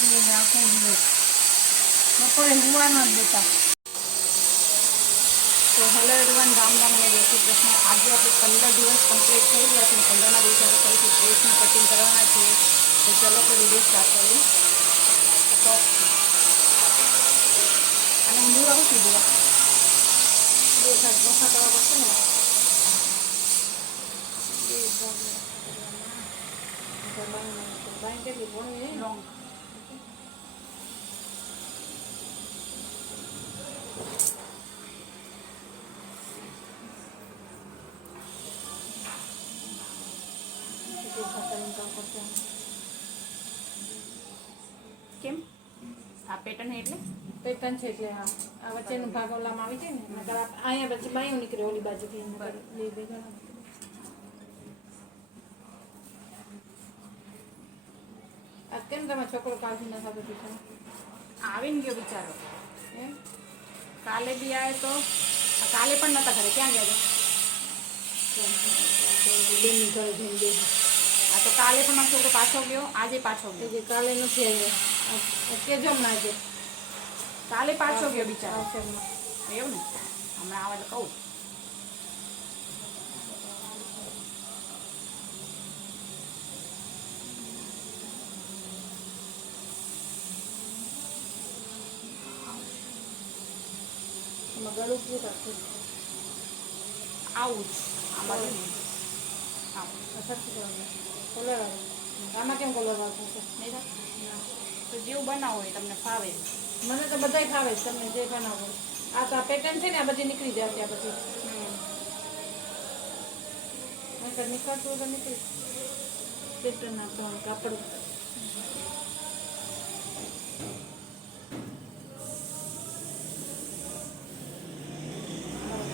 જોઈએ આખો દિવસ બપોરે હુવાનો જ દેતા. તો હેલો એવરીવન, રામ રામ અને જય શ્રી કૃષ્ણ. આજે આપણે 15 દિવસ કમ્પ્લીટ થઈ ગયા છે. 15ના દિવસે આપણે ફરીથી ડ્રેસનું કટિંગ કરવાના છીએ. તો ચલો આપણે વિડીયો સ્ટાર્ટ કરીએ. તો અને ઊંધું આવું સીધું ચોખા કરવા પડશે ને. કેટલી ભણી લોંગ. કેમ આ પેટર્ન એટલે પેટર્ન છે એટલે હા આ વચ્ચેનો ભાગ ઓલામાં આવી જાય ને નકર અહીંયા પછી બાયું નીકળે ઓલી બાજુથી બે ભેગા. આ કેમ તમારો છોકરો કાઢી ના થતો ટ્યુશન આવીને ગયો બિચારો. એમ કાલે બી આવે તો કાલે પણ નહોતા ઘરે. ક્યાં ગયા બેનની ઘરે જઈને બે આ તો કાલે પણ મારો છોકરો પાછો ગયો, આજે પાછો ગયો. જે કાલે નથી આવ્યો કેજો હમણાં આજે કાલે પાછો ગયો બિચારો. આવશે હમણાં. એવું ને હમણાં આવે તો કહું. એમાં ગળું પૂરું કરતું આવું જ આમાં આવું સરખું કરવાનું કલર આવે આમાં કેમ કલર આવતો છે નહીં થાય તો જેવું બનાવો હોય તમને ફાવે. મને તો બધાય ફાવે છે તમને જે બનાવો. આ તો આ પેટર્ન છે ને આ બધી નીકળી જાય ત્યાં બધી નીકળતું તો નીકળી પેટર્ન નાખવાનું કાપડ.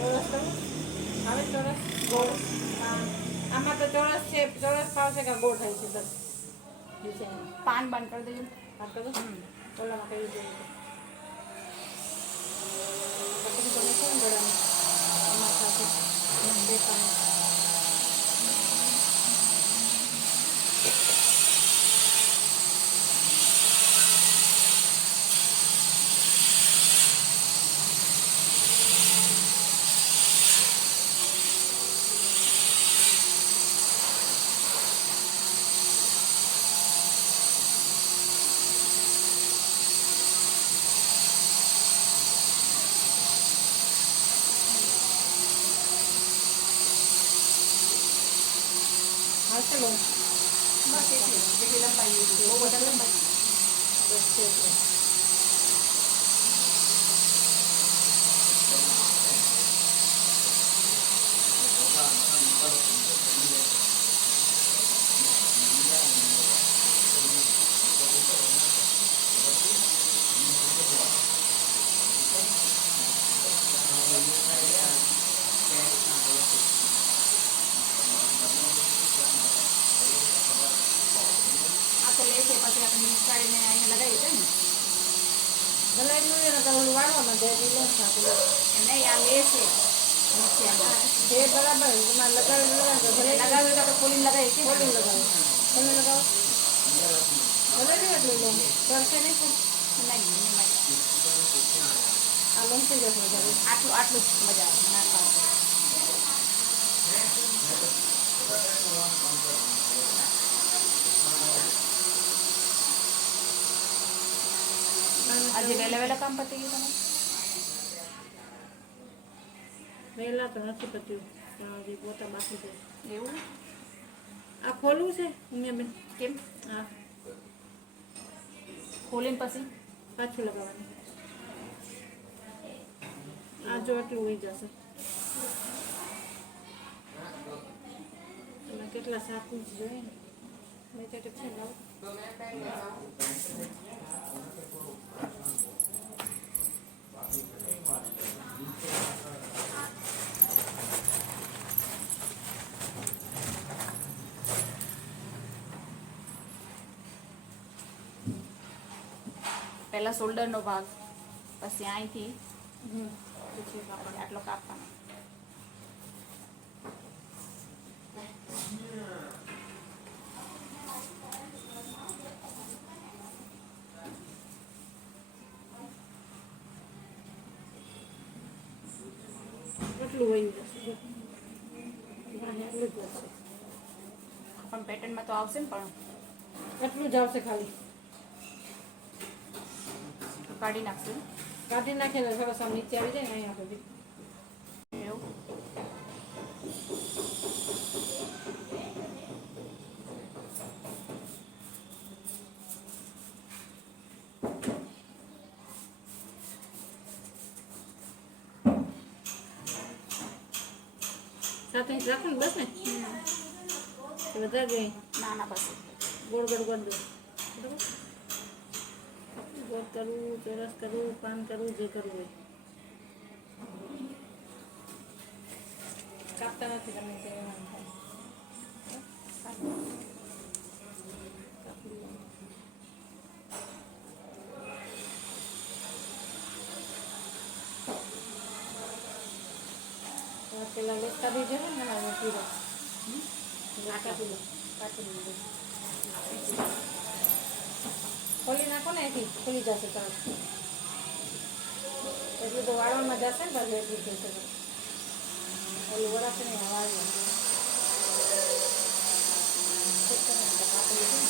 ચોરસ કરવું આવે ચોરસ ગોળ. આમાં તો ચોરસ છે ચોરસ ફાવશે કે ગોળ થાય છે બસ ડિઝાઇન પાન બંધ કરી દેજો. આ કરું ઓલામાં કરી જોઈએ પછી તમે શું ગળાનું એમાં સાથે દેખાનું ચલો બસ એટલી જેટલી લંબાઈ બહુ વધારે લંબાઈ. બસ છે એટલે લેશે પછી આપણે મિક્સ કાઢીને અહીંયા લગાવી દે ને. ભલે એટલું એને તો ઓલું વાળવામાં જાય એટલું લોન નાખું એમ નહીં આ લેશે જે બરાબર તમારે લગાવી લગાવે ભલે લગાવ્યું તો આપણે ખોલીને લગાવીએ છીએ. ખોલીને લગાવો ખોલીને લગાવો ભલે નહીં એટલું લોન કરશે નહીં પણ નહીં આ લોન થઈ જશે વધારે આટલું આટલું જ મજા આવે નાખવા. આજે વહેલા વહેલા કામ પતી ગયું તમે? વહેલા તો નથી પત્યું હજી પોતા બાકી છે. એવું આ ખોલવું છે ઉમિયાબેન કેમ? હા ખોલીને પછી પાછું લગાવવાનું. આ જો એટલું ઉઈ જશે. તમે કેટલા સાકું જ જોઈએ ને મેં તો છે લાવ પહેલા શોલ્ડરનો ભાગ પછી અહીંથી પછી આટલો કાપવાનો. એટલું વહી જશે. એટલું જ વધશે. પણ પેટર્નમાં તો આવશે ને, પણ એટલું જ આવશે ખાલી. કાઢી નાખશું. કાઢી નાખીએ તો સરસ આમ નીચે આવી જાય ને અહીંયા સુધી. એવું સાથે રાખો ને બસ ને. વધારે જોઈએ. નાના પાસે ગોળ ગોળ ગોળ દો. ગોળ કરવું, ચોરસ કરવું, પાન કરવું, જે કરવું હોય. કાપતા નથી તમે તે એમાં થાય. પેલા લેસ કાઢી દેવો ને મારે પૂરો. કાપી લો. ખોલી નાખો ને એથી ખુલી જશે તરત. એટલું તો વાળવામાં જશે ને પછી એટલું જશે. ઓલું વરાશે ને વાળવું. કાપી લીધું.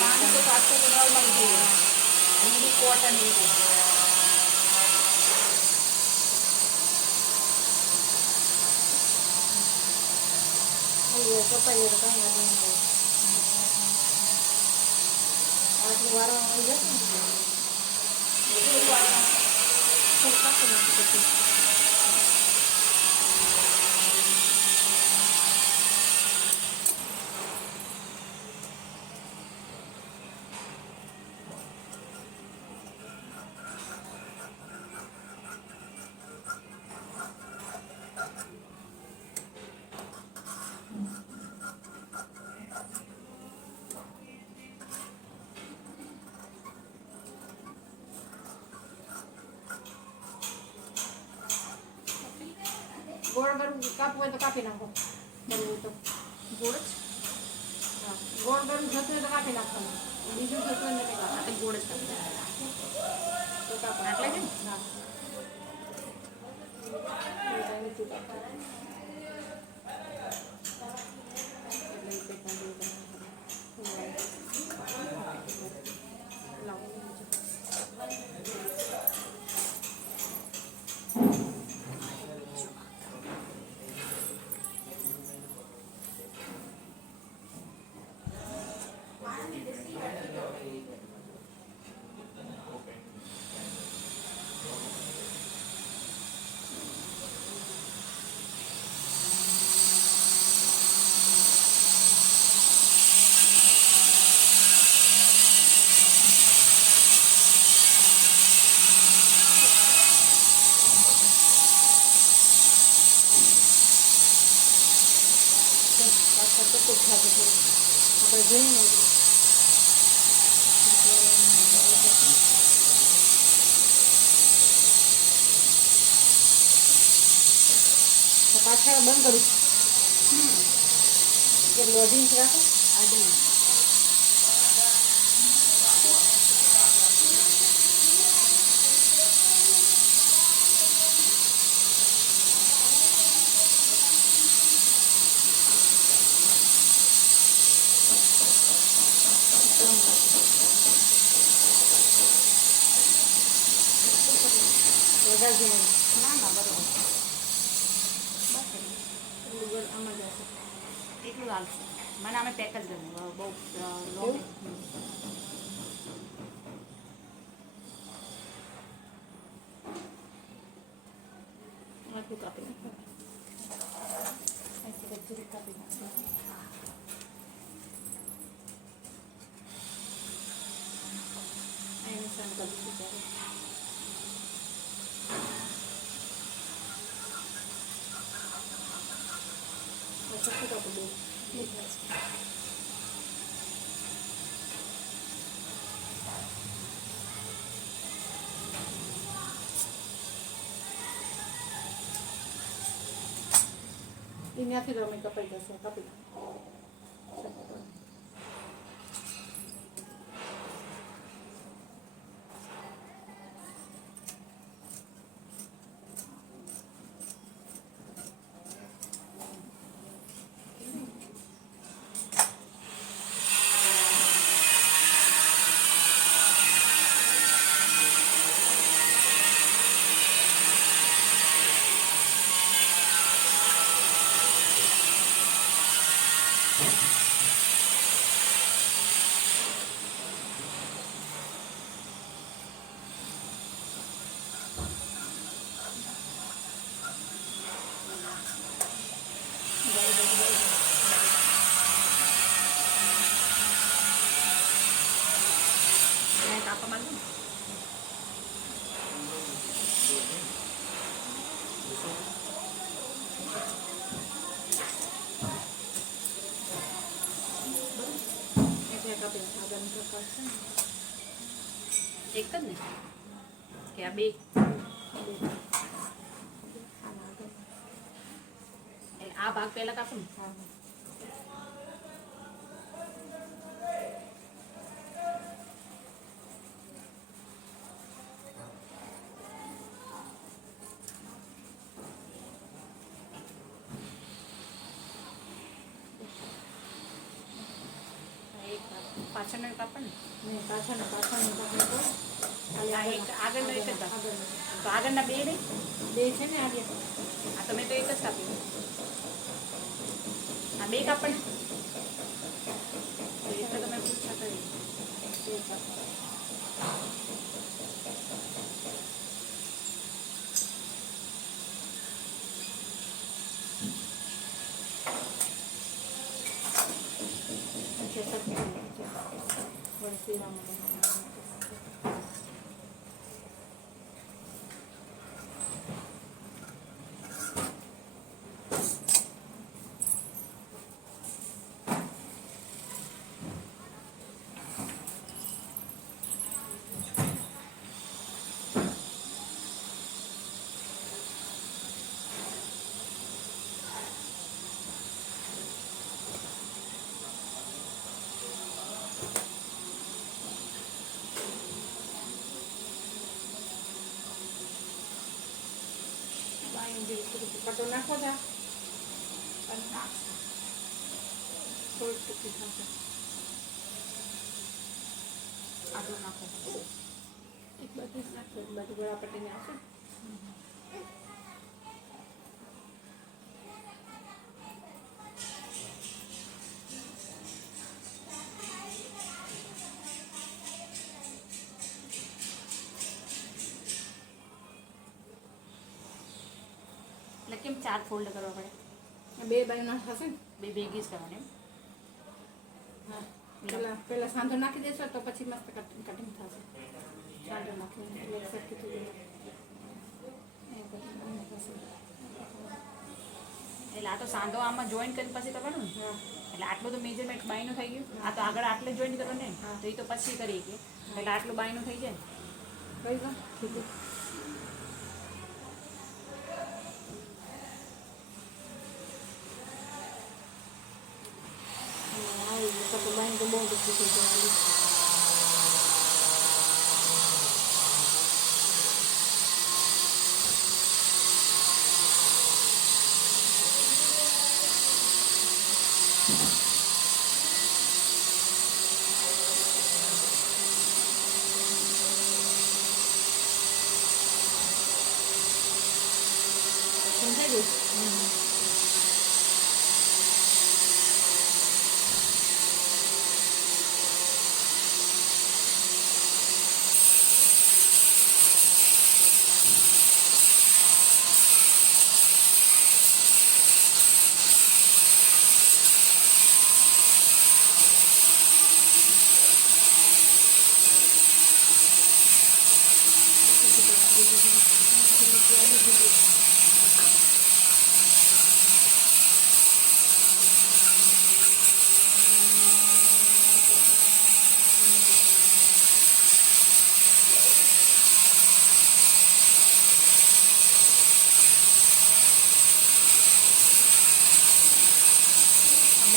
પાણી તો પાછો તો નોર્મલ જોઈએ. અહીં બી કોટન લીધું. કપાઈ તો કાંઈ વાંધો નહીં. આટલું વારવાનું થઈ જશે ને થોડું કાપી નાખી પછી. ગોળ ગળું કાપવું હોય તો કાપી નાખો. કરવું તો ગોળ જ હા, ગોળ ગળું જતું હોય તો કાપી નાખવાનું. બીજું જતું હોય નથી કાપવાનું. આપણે ગોળ જ કાપી તો કાપો. આટલા છે ને? હા. નીચું કાપવાનું. પાછા તો ખૂબ ખાતું થોડું આપણે જોઈએ ને પાછા બંધ કરું. કેટલું 2 ઇંચ રાખો. આડી વધારે ના બરોબર. બસ એટલું આમાં જશે. એટલું આવશે. મને અમે પેક જ ગમ્યું. બહુ લોંગ. આટલું કાપી નાખો. અહીંથી કચુરી કાપી નાખશું. અહીં નિશાન કરી દીધું ત્યારે. સરખું કાપી દઉં. ત્યાંથી તો અમે કપાઈ જશે કાપી કાપા માંડું એટલે કાપી આગળનું પ્રકાર છે ને એક જ ને કે આ બે આ ભાગ પહેલા કાપું ને હા એક પાછળનો કાપડ ને નહીં પાછળનું કાપી તો ખાલી આ એક આગળનો એક જ ભાગ. આગળનો તો આગળના બે નહીં બે છે ને આગળ આ તમે તો એક જ કાપ્યું આ બે કાપડ ને તો એ તો તમે પૂછા કરી બે કાપી પટો નાખો તા થોડું ટૂંકી થશે આટલું નાખો એક બાજુ જ નાખો એક બાજુ ગળા પટ્ટીને આવશે એટલે કેમ 4 ફોલ્ડ કરવા પડે બે બાજુના થશે ને બે ભેગી જ કરવાની એમ હા પહેલા સાંધો નાખી દેશો તો પછી મસ્ત કટિંગ થશે સાંધો નાખીને એટલે સરખી થઈ જાય એ પછી આમ થશે એટલે આ તો સાંધો આમાં જોઈન કરીને પછી કરવાનું ને હા એટલે આટલું તો મેજરમેન્ટ બાયનું થઈ ગયું આ તો આગળ આટલે જોઈન કરવાનું ને હા. તો એ તો પછી કરી કે એટલે આટલું બાયનું થઈ જાય કઈ ગયો ઠીક છે તો બાઈન તો બહુ દુઃખી થઈ જાય સમજાય ગયું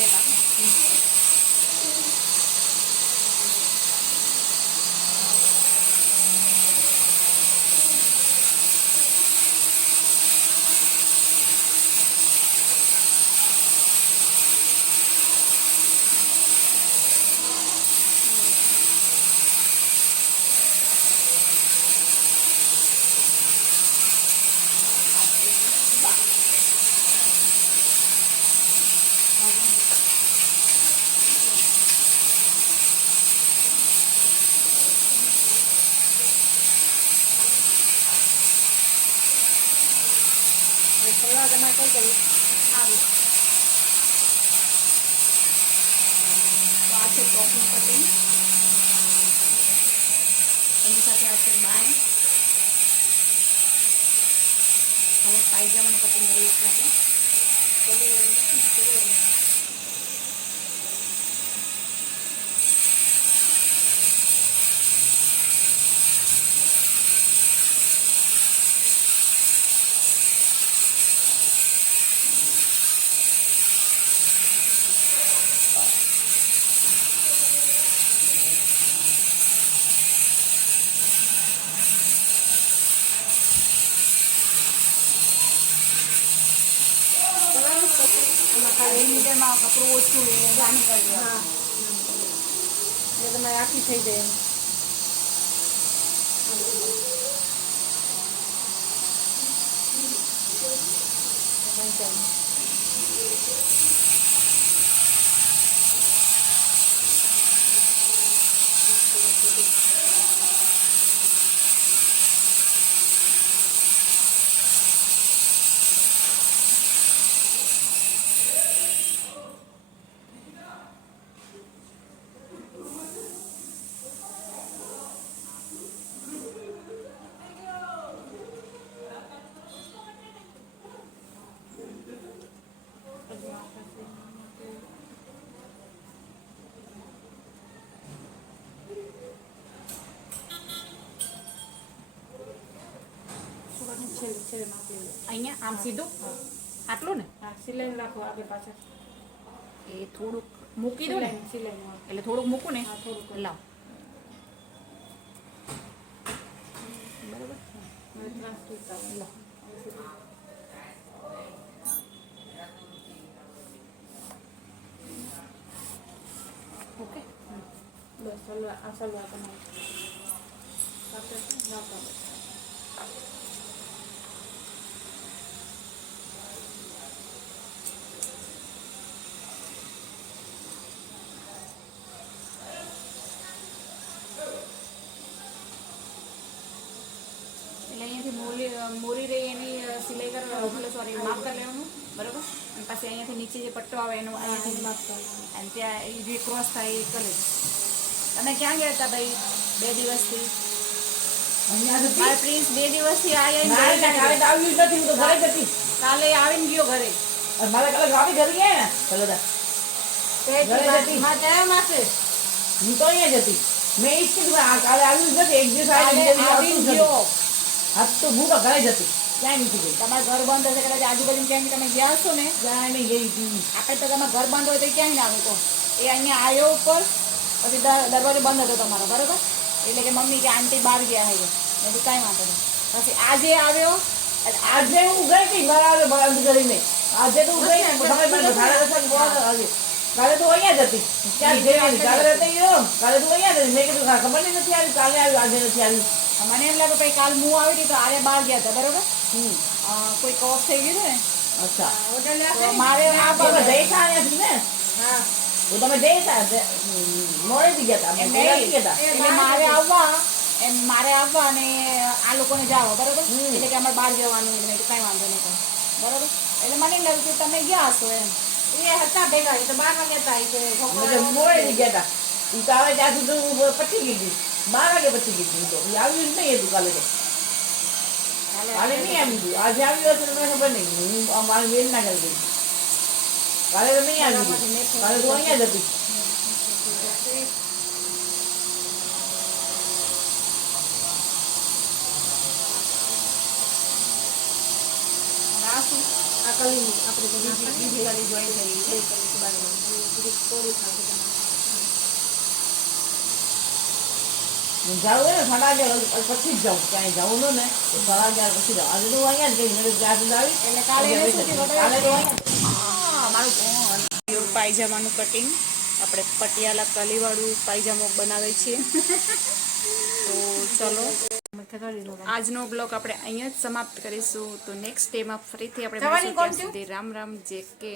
બે કાપો. સલાહ તમારે કઈ કરવી આવી તો આ છે ટોપનું કટિંગ, એની સાથે આવશે બાય. હવે પાયજામાનું કટિંગ કરીએ છીએ આપણે. ખાલી મીટરમાં કપડું ઓછું લઈને નાની કરી દો. હા એટલે તમારે આખી થઈ જાય એમ. છેલ્લે નાખી લેવું. અહીંયા આમ સીધું આટલું ને હા સિલાઈ રાખો આગળ પાછળ. એ થોડુંક મૂકી દો ને, સિલાઈ એટલે થોડુંક મૂકું ને. હા થોડુંક લાવ બરાબર. હવે ત્રાસ તૂટતા હોય. લાવ ઓકે. બસ સલવાર આ સલવાર તમારી આપણે નાખવા બસ. એટલે અહીંયાથી મોરી રહી એની સિલાઈ કરવા સોરી માપ કરી લેવાનું બરાબર. અને પછી અહીંયાથી નીચે જે પટ્ટો આવે એનો અહીંયાથી માપ કરવાનું અને ત્યાં એ જે ક્રોસ થાય એ કરી. તમે ક્યાં ગયા હતા ભાઈ 2 દિવસથી? મારે પ્રિન્સ 2 દિવસથી કાલે આવીને ગયો ઘરે. તમારે ઘર બંધ હશે કદાચ આજુબાજુ ક્યાંય તમે ગયા હશો ને. આપણે તો તમારે ઘર બંધ હોય તો ક્યાંય ના આવે. તો એ અહીંયા આવ્યો ઉપર પછી દરવાજો બંધ હતો તમારો બરોબર. એટલે કે મમ્મી કે આંટી બહાર ગયા હે મેં તો કાંઈ વાંધો નહીં. પછી આજે આવ્યો આજે હું ગઈ હતી બરાબર બંધ કરીને. આજે તો હું ગઈ કાલે તો અહીંયા જ હતી. ક્યાં ગઈ કાલે હતી કાલે તો અહીંયા જ હતી. મેં કીધું ખબર નહીં નથી આવી કાલે આવ્યું આજે નથી આવ્યું. મને એમ લાગે ભાઈ કાલ હું આવી હતી તો આજે બહાર ગયા હતા બરોબર. કોઈ કોફ થઈ ગયું ને. અચ્છા તો મારે આ તમે જઈતા અહીંયાથી ને. હા તમે જઈતા મોડેથી ગયા હતા. એટલે મારે આવવા અને આ લોકોને જાઓ બરોબર. એટલે કે અમારે બહાર જવાનું એટલે કાંઈ વાંધો નહીં કાંઈ બરોબર. એટલે મને એમ લાગ્યું કે તમે ગયા હશો એમ. એ હતા ભેગા એ તો 12 વાગ્યા હતા. મોડેથી ગયા હતા. એ તો આવે ત્યાં સુધી પતી ગઈ હતી. 12 વાગે પતી ગઈ હતી. તો આવ્યું જ નહીં હતું કાલે તો. કાલે નહીં આવ્યું. આજે આવ્યું હશે તો મને ખબર નહીં. હું મારી બેન ના કરી ગઈ. કાલે તો નહીં આવ્યું. કાલે તો અહીંયા જ હતી. આ કલીનું આપણે જે બીજી કલી જોઈન કરી છે. બરાબર. થોડું ખાતું તમારે જાવું હોય ને 11:30 પછી જ જાઉં, ક્યાંય જવું ને તો 11:30 પછી જાઉં. આજે તો હું અહીંયા જ ગઈ, મને ત્યાં સુધી આવી એટલે કાલે એને શું થયું? કાલે તો અહીંયા મારું પાયજામાનું કટિંગ આપણે પટિયાલા કલીવાળું પાયજામો બનાવે છીએ. તો ચલો આજનો બ્લોગ આપણે અહીંયા જ સમાપ્ત કરીશું. તો નેક્સ્ટ ડેમાં ફરીથી આપણે મળીશું. ત્યાં સુધી રામ રામ. જે કે